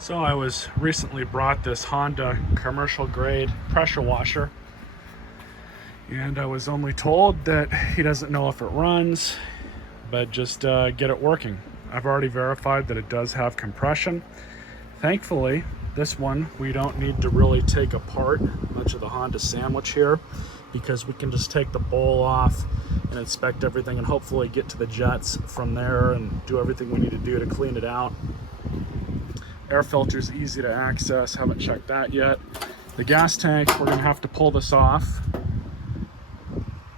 So I was recently brought this Honda commercial grade pressure washer, and I was only told that he doesn't know if it runs, but just get it working. I've already verified that it does have compression. Thankfully, this one we don't need to really take apart much of the Honda sandwich here, because we can just take the bowl off and inspect everything and hopefully get to the jets from there and do everything we need to do to clean it out. Air filter is easy to access, haven't checked that yet. The gas tank, we're gonna have to pull this off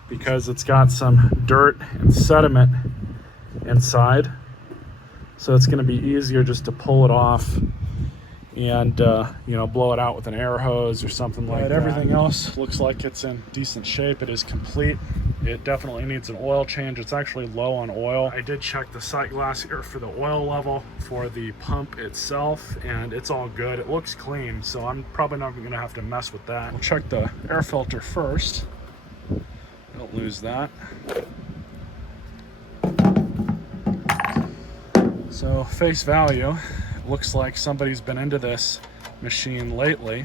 because it's got some dirt and sediment inside. So it's gonna be easier just to pull it off and blow it out with an air hose or something like that. Everything else looks like it's in decent shape. It is complete. It definitely needs an oil change. It's actually low on oil. I did check the sight glass here for the oil level for the pump itself, and it's all good. It looks clean, so I'm probably not gonna have to mess with that. We'll check the air filter first. Don't lose that. So face value, looks like somebody's been into this machine lately,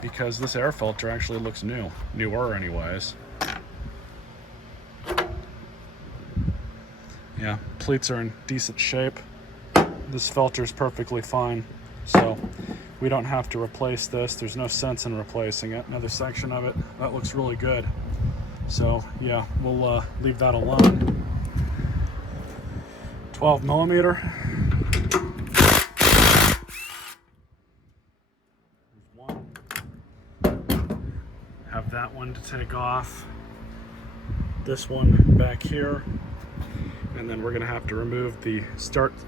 because this air filter actually looks newer anyways. Yeah, pleats are in decent shape. This filter is perfectly fine, so we don't have to replace this. There's no sense in replacing it. Another section of it, that looks really good. So yeah, we'll leave that alone. 12 millimeter. One. Have that one to take off. This one back here. And then we're gonna have to remove the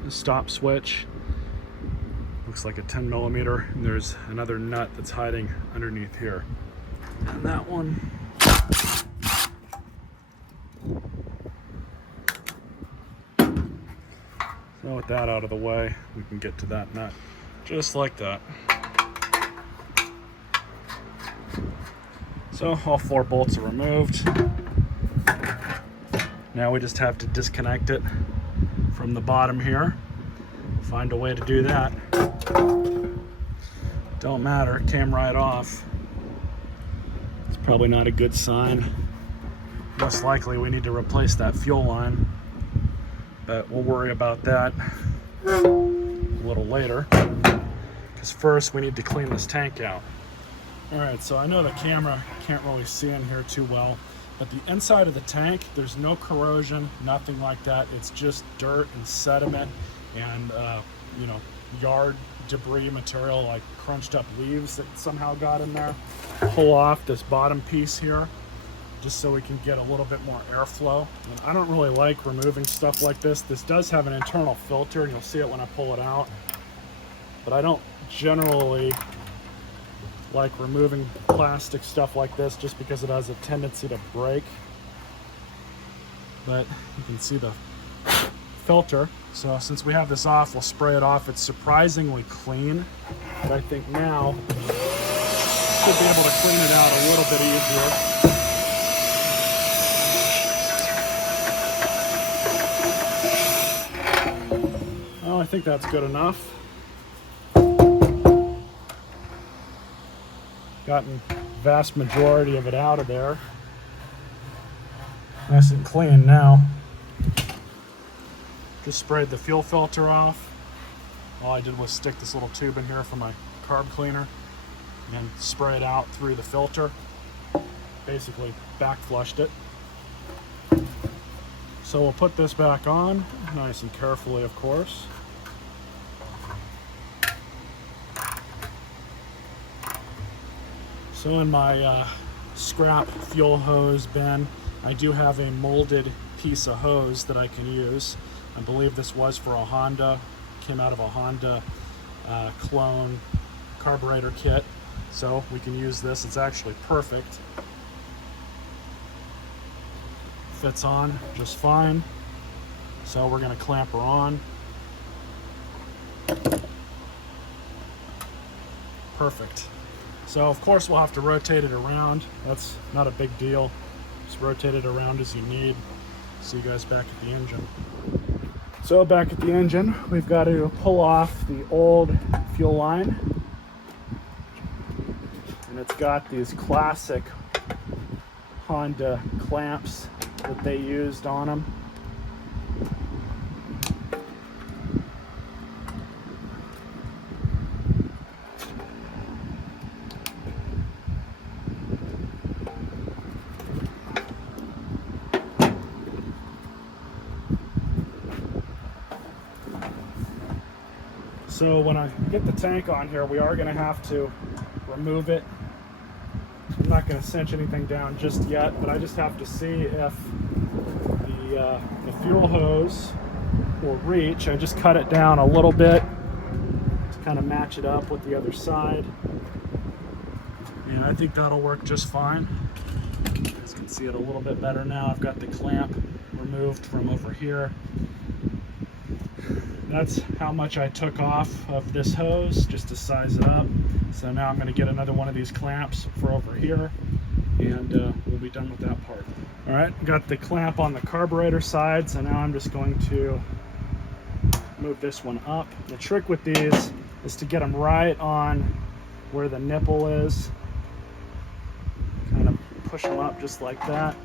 stop switch. Looks like a 10 millimeter. And there's another nut that's hiding underneath here. And that one. So with that out of the way, we can get to that nut. Just like that. So all 4 bolts are removed. Now we just have to disconnect it from the bottom here. Find a way to do that. Don't matter, it came right off. It's probably not a good sign. Most likely we need to replace that fuel line, but we'll worry about that a little later, because first we need to clean this tank out. All right, so I know the camera can't really see in here too well, but the inside of the tank, there's no corrosion, nothing like that. It's just dirt and sediment and yard debris material, like crunched up leaves that somehow got in there. Pull off this bottom piece here just so we can get a little bit more airflow. And I don't really like removing stuff like this. This does have an internal filter, and you'll see it when I pull it out, but I don't generally like removing plastic stuff like this just because it has a tendency to break. But you can see the filter. So since we have this off, we'll spray it off. It's surprisingly clean, but I think now should be able to clean it out a little bit easier. Well, I think that's good enough. Gotten vast majority of it out of there. Nice and clean now. Just sprayed the fuel filter off. All I did was stick this little tube in here for my carb cleaner and spray it out through the filter. Basically back flushed it. So we'll put this back on, nice and carefully, of course. So in my scrap fuel hose bin, I do have a molded piece of hose that I can use. I believe this was for a Honda, came out of a Honda clone carburetor kit. So we can use this, it's actually perfect. Fits on just fine. So we're gonna clamp her on. Perfect. So of course we'll have to rotate it around. That's not a big deal. Just rotate it around as you need. See you guys back at the engine. So back at the engine, we've got to pull off the old fuel line. And it's got these classic Honda clamps that they used on them. So when I get the tank on here, we are going to have to remove it. I'm not going to cinch anything down just yet, but I just have to see if the fuel hose will reach. I just cut it down a little bit to kind of match it up with the other side. And I think that'll work just fine. You guys can see it a little bit better now. I've got the clamp removed from over here. That's how much I took off of this hose just to size it up. So now I'm going to get another one of these clamps for over here, and we'll be done with that part. All right, got the clamp on the carburetor side, so now I'm just going to move this one up. The trick with these is to get them right on where the nipple is. Kind of push them up just like that.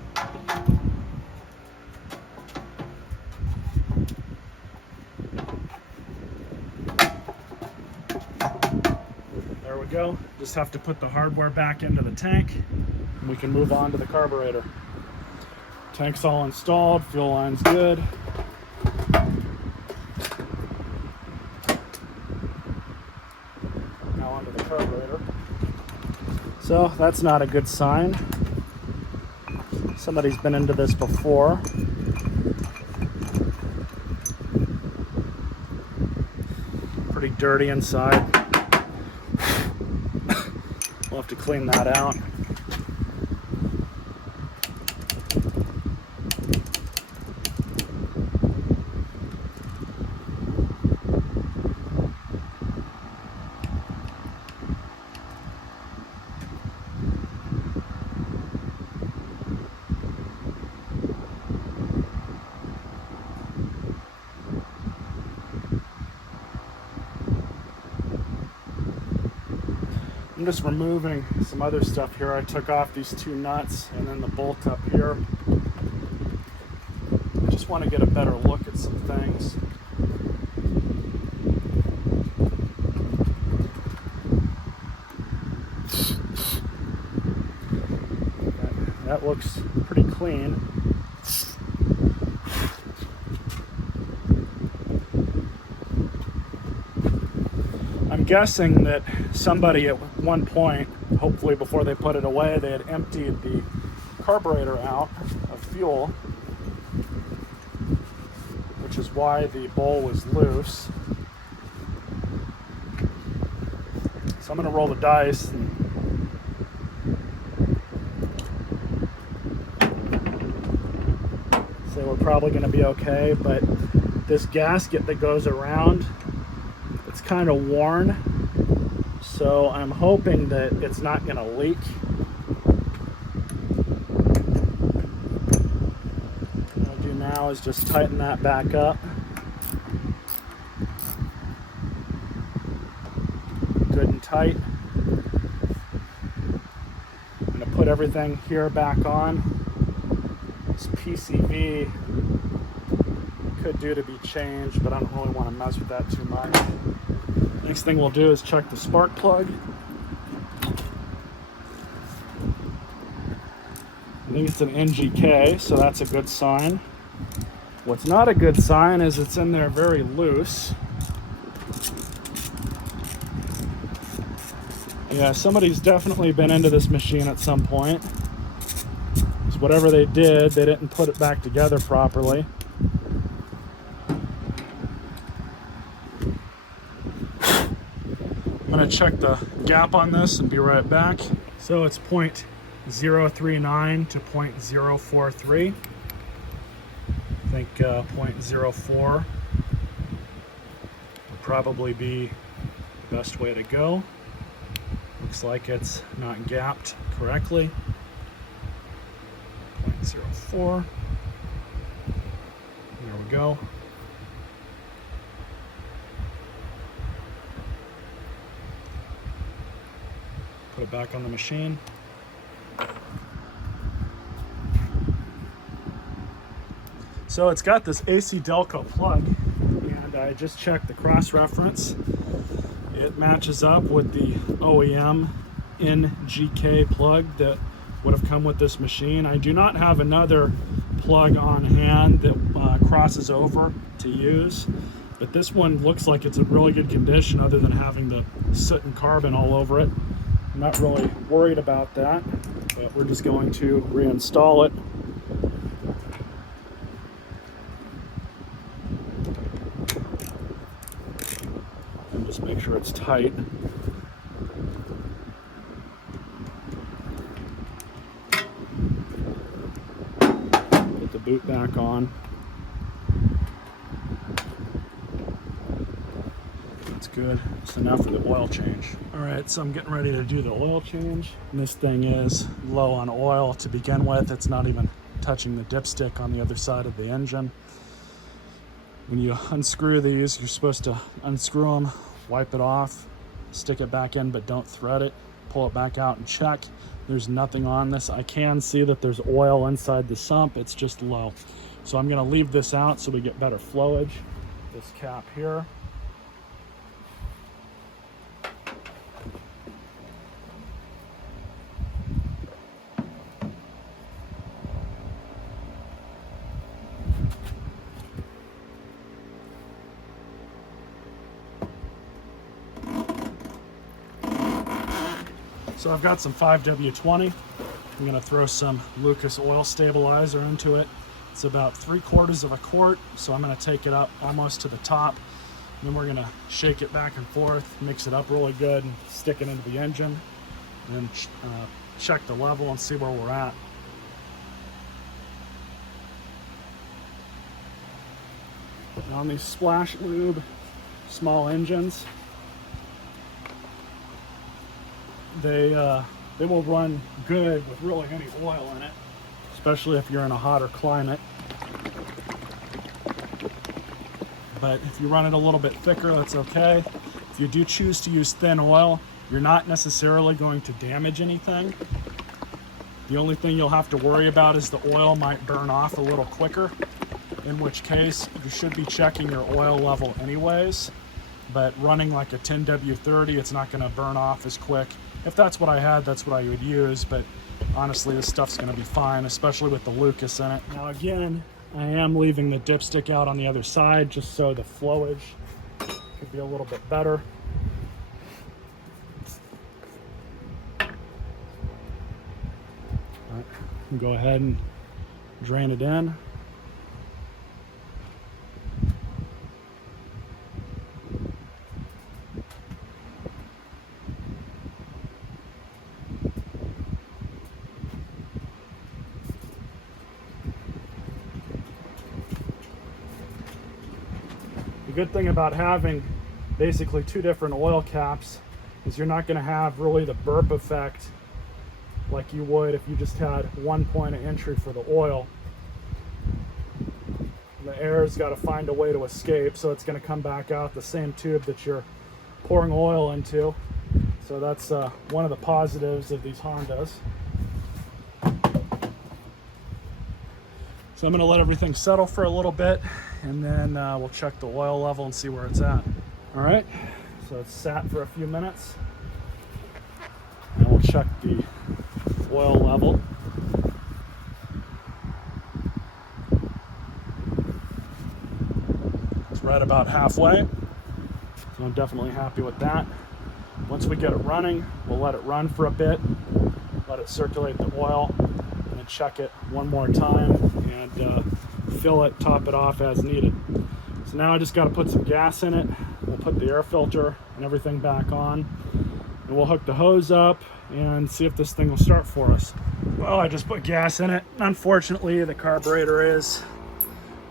Go. Just have to put the hardware back into the tank and we can move on to the carburetor. Tank's all installed, fuel line's good. Now onto the carburetor. So that's not a good sign. Somebody's been into this before. Pretty dirty inside. We'll have to clean that out. I'm just removing some other stuff here. I took off these two nuts and then the bolt up here. I just want to get a better look at some things. That looks pretty clean. I'm guessing that somebody at one point, hopefully before they put it away, they had emptied the carburetor out of fuel, which is why the bowl was loose. So I'm going to roll the dice and say we're probably going to be okay, but this gasket that goes around, it's kind of worn, so I'm hoping that it's not going to leak. What I'll do now is just tighten that back up. Good and tight. I'm going to put everything here back on. This PCV could do to be changed, but I don't really want to mess with that too much. Next thing we'll do is check the spark plug. I think it's an NGK, so that's a good sign. What's not a good sign is it's in there very loose. Yeah, somebody's definitely been into this machine at some point. Because whatever they did, they didn't put it back together properly. I'm going to check the gap on this and be right back. So it's 0.039 to 0.043. I think 0.04 would probably be the best way to go. Looks like it's not gapped correctly. 0.04. There we go. Put it back on the machine. So it's got this AC Delco plug, and I just checked the cross reference. It matches up with the OEM NGK plug that would have come with this machine. I do not have another plug on hand that crosses over to use, but this one looks like it's in really good condition other than having the soot and carbon all over it. I'm not really worried about that, but we're just going to reinstall it. And just make sure it's tight. Put the boot back on. That's good. It's enough for the oil change. All right, so I'm getting ready to do the oil change. And this thing is low on oil to begin with. It's not even touching the dipstick on the other side of the engine. When you unscrew these, you're supposed to unscrew them, wipe it off, stick it back in, but don't thread it. Pull it back out and check. There's nothing on this. I can see that there's oil inside the sump. It's just low. So I'm gonna leave this out so we get better flowage. This cap here. So I've got some 5W20. I'm gonna throw some Lucas oil stabilizer into it. It's about 3/4 of a quart, so I'm gonna take it up almost to the top. And then we're gonna shake it back and forth, mix it up really good, and stick it into the engine, and then check the level and see where we're at. And on these splash lube small engines, they will run good with really any oil in it, especially if you're in a hotter climate. But if you run it a little bit thicker, that's okay. If you do choose to use thin oil, you're not necessarily going to damage anything. The only thing you'll have to worry about is the oil might burn off a little quicker, in which case you should be checking your oil level anyways. But running like a 10W30, it's not going to burn off as quick. If that's what I had, that's what I would use, but honestly, this stuff's going to be fine, especially with the Lucas in it. Now again, I am leaving the dipstick out on the other side just so the flowage could be a little bit better. All right, go ahead and drain it in. The good thing about having basically two different oil caps is you're not going to have really the burp effect like you would if you just had one point of entry for the oil. The air's got to find a way to escape, so it's going to come back out the same tube that you're pouring oil into. So that's one of the positives of these Hondas. So I'm going to let everything settle for a little bit, and then we'll check the oil level and see where it's at. All right, so it's sat for a few minutes. Now we'll check the oil level. It's right about halfway, so I'm definitely happy with that. Once we get it running, we'll let it run for a bit, let it circulate the oil, and then check it one more time and fill it, top it off as needed. So now I just got to put some gas in it. We'll put the air filter and everything back on, and we'll hook the hose up and see if this thing will start for us. Well, I just put gas in it. Unfortunately, the carburetor is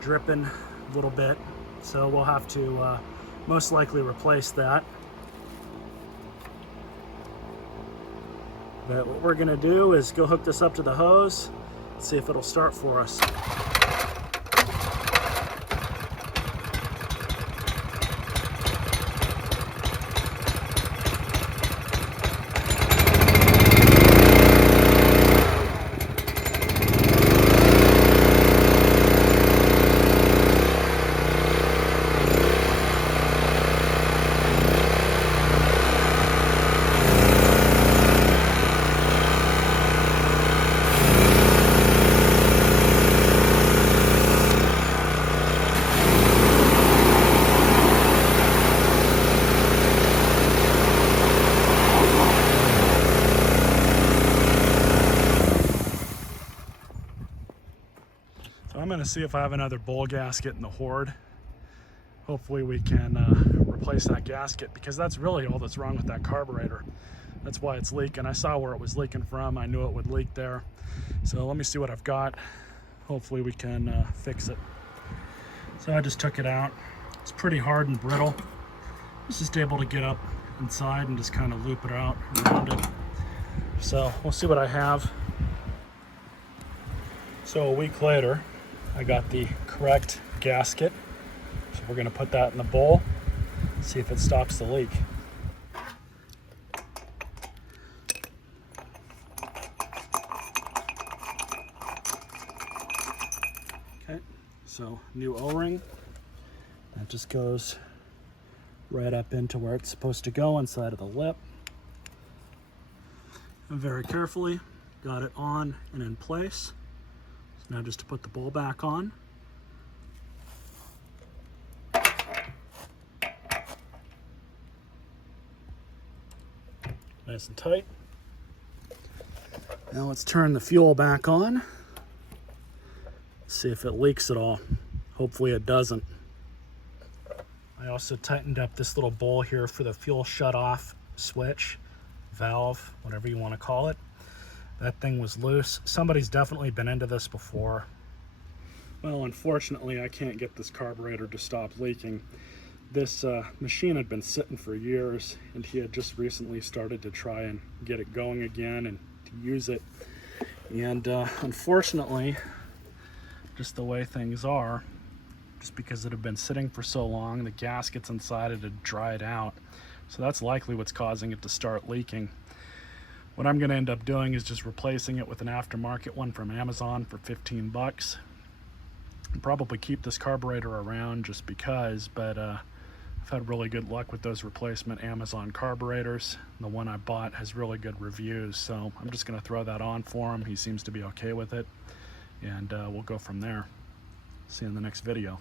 dripping a little bit, so we'll have to most likely replace that. But what we're gonna do is go hook this up to the hose, see if it'll start for us. going to see if I have another bowl gasket in the Horde. Hopefully we can replace that gasket, because that's really all that's wrong with that carburetor. That's why it's leaking. I saw where it was leaking from. I knew it would leak there. So let me see what I've got. Hopefully we can fix it. So I just took it out. It's pretty hard and brittle. I was just able to get up inside and just kind of loop it out around it. So we'll see what I have. So a week later, I got the correct gasket. So we're going to put that in the bowl, see if it stops the leak. Okay, so new O-ring. That just goes right up into where it's supposed to go, inside of the lip. And very carefully got it on and in place. So now just to put the bowl back on. Nice and tight. Now let's turn the fuel back on. See if it leaks at all. Hopefully it doesn't. I also tightened up this little bowl here for the fuel shut-off switch, valve, whatever you want to call it. That thing was loose. Somebody's definitely been into this before. Well, unfortunately, I can't get this carburetor to stop leaking. This machine had been sitting for years, and he had just recently started to try and get it going again and to use it. And unfortunately, just the way things are, just because it had been sitting for so long, the gaskets inside it had dried out. So that's likely what's causing it to start leaking. What I'm going to end up doing is just replacing it with an aftermarket one from Amazon for 15 bucks. I'll probably keep this carburetor around just because, but I've had really good luck with those replacement Amazon carburetors. The one I bought has really good reviews, so I'm just going to throw that on for him. He seems to be okay with it, and we'll go from there. See you in the next video.